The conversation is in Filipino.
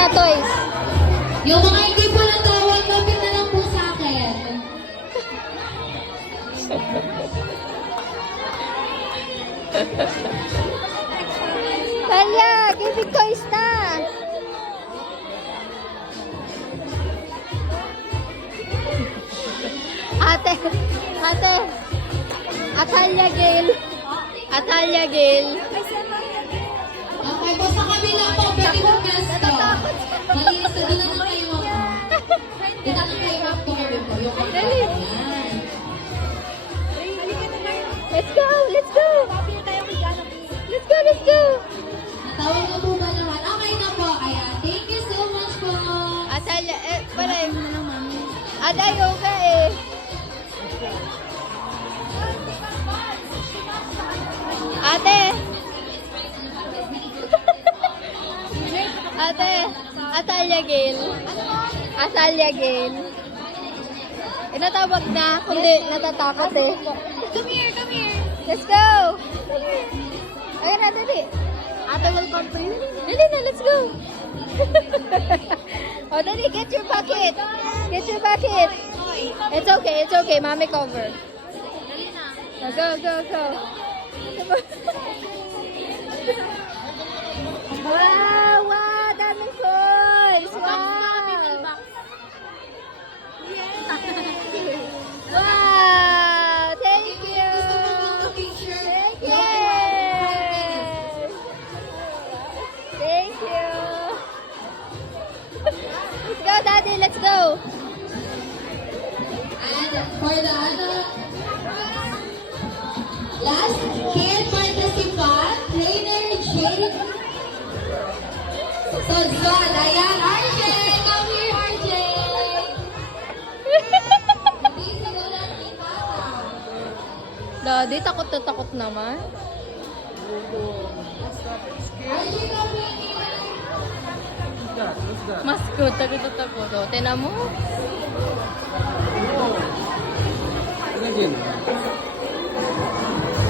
na toys. Yung mga hindi po natawag, lapit na lang po sa akin. Talia, give it toys na. Ate, Atalia Gail. Atalia Gail. Okay po, sa kabila po, pwede po pesto. Malinis na dala na kayo. Dala na kayo rock to kayo po. Yung Dali. Yan. Let's go, let's go. Let's go, let's go. Natawag na po ba naman? Okay na po. Ayan, thank you so much po. Atalia, pala eh. Aday, okay eh. Ate. Ate, Atalia Gail. Atalia Gail. Natawag na, kundi natatakot eh. Come here, come here. Let's go! Ayan na, dali. Ate will call for you. Dali na, let's go! Oh, dali, get your bucket. Get your bucket. It's okay. Mommy cover. Oh, go, go, go. Wow, daming toys. Wow, thank you. Yes. Thank you. Let's go, Daddy. Let's go. And for the other last kid participant, trainer Jade. So, Zod, ayan, RJ, come here, RJ. Daddy, takot na takot naman. RJ, come here. Mascot, takot na takot. O, tinan mo. Imagine.